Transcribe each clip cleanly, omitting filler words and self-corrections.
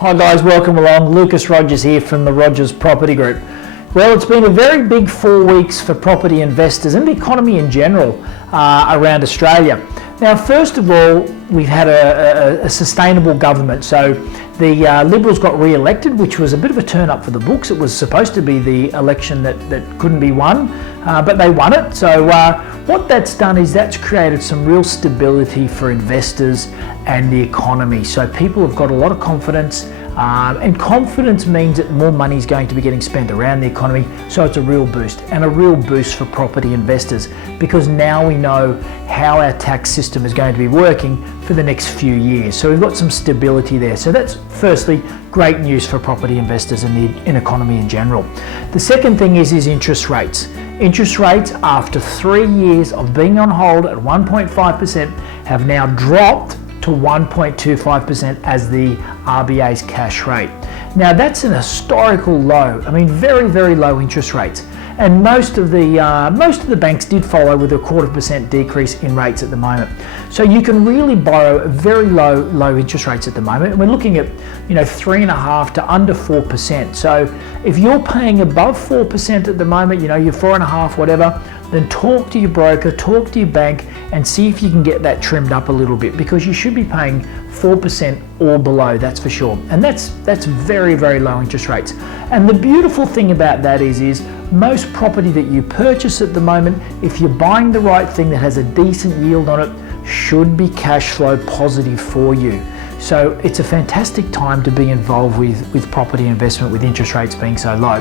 Hi guys, welcome along. Lucas Rogers here from the Rogers Property Group. Well, it's been a very big 4 weeks for property investors and the economy in general around Australia. Now, first of all, we've had a sustainable government. So the Liberals got re-elected, which was a bit of a turn up for the books. It was supposed to be the election that couldn't be won, but they won it. So what that's done is that's created some real stability for investors and the economy. So people have got a lot of confidence, and confidence means that more money is going to be getting spent around the economy. So it's a real boost, and a real boost for property investors, because now we know how our tax system is going to be working for the next few years. So we've got some stability there. So that's firstly great news for property investors and the economy in general. The second thing is interest rates. Interest rates, after 3 years of being on hold at 1.5%, have now dropped to 1.25% as the RBA's cash rate. Now that's an historical low. I mean, very, very low interest rates. And most of the banks did follow with a 0.25% decrease in rates at the moment. So you can really borrow at very low interest rates at the moment. And we're looking at 3.5% to under 4%. So if you're paying above 4% at the moment, you're 4.5%, whatever, then talk to your broker, talk to your bank, and see if you can get that trimmed up a little bit, because you should be paying 4% or below, that's for sure. And that's very, very low interest rates. And the beautiful thing about that is most property that you purchase at the moment, if you're buying the right thing that has a decent yield on it, should be cash flow positive for you. So it's a fantastic time to be involved with property investment, with interest rates being so low.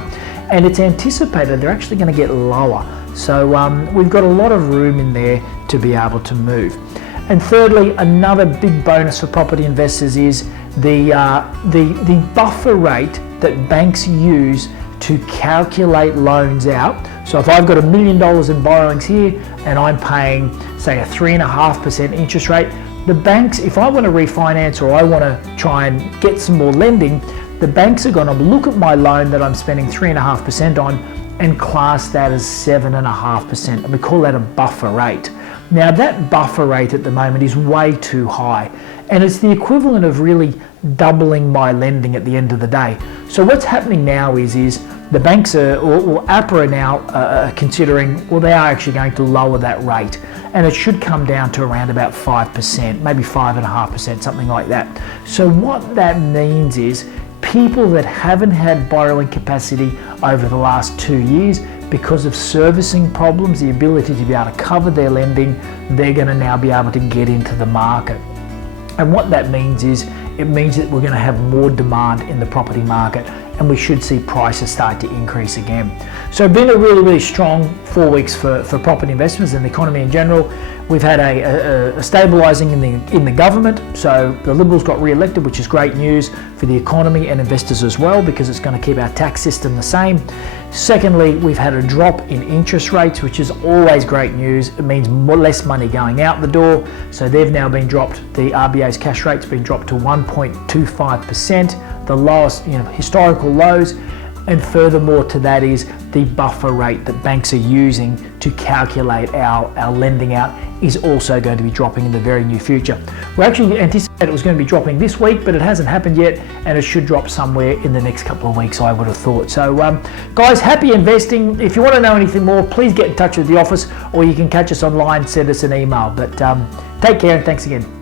And it's anticipated they're actually going to get lower. So we've got a lot of room in there to be able to move. And thirdly, another big bonus for property investors is the buffer rate that banks use to calculate loans out. So if I've got $1 million in borrowings here and I'm paying, say, a 3.5% interest rate, the banks, if I want to refinance or I want to try and get some more lending, the banks are going to look at my loan that I'm spending 3.5% on and class that as 7.5%. And we call that a buffer rate. Now that buffer rate at the moment is way too high, and it's the equivalent of really doubling my lending at the end of the day. So what's happening now is the banks or APRA are now considering, well, they are actually going to lower that rate, and it should come down to around about 5%, maybe 5.5%, something like that. So what that means is people that haven't had borrowing capacity over the last 2 years because of servicing problems, the ability to be able to cover their lending, they're going to now be able to get into the market. And what that means is, it means that we're going to have more demand in the property market, and we should see prices start to increase again. So it's been a really, really strong 4 weeks for property investments and the economy in general. We've had a stabilising in the government. So the Liberals got re-elected, which is great news for the economy and investors as well, because it's going to keep our tax system the same. Secondly, we've had a drop in interest rates, which is always great news. It means less money going out the door. So they've now been dropped. The RBA's cash rate's been dropped to 1.25%, the lowest, historical lows. And furthermore to that is the buffer rate that banks are using to calculate our lending out is also going to be dropping in the very near future. We actually anticipated it was going to be dropping this week, but it hasn't happened yet, and it should drop somewhere in the next couple of weeks, I would have thought. So guys, happy investing. If you want to know anything more, please get in touch with the office, or you can catch us online, send us an email. But take care, and thanks again.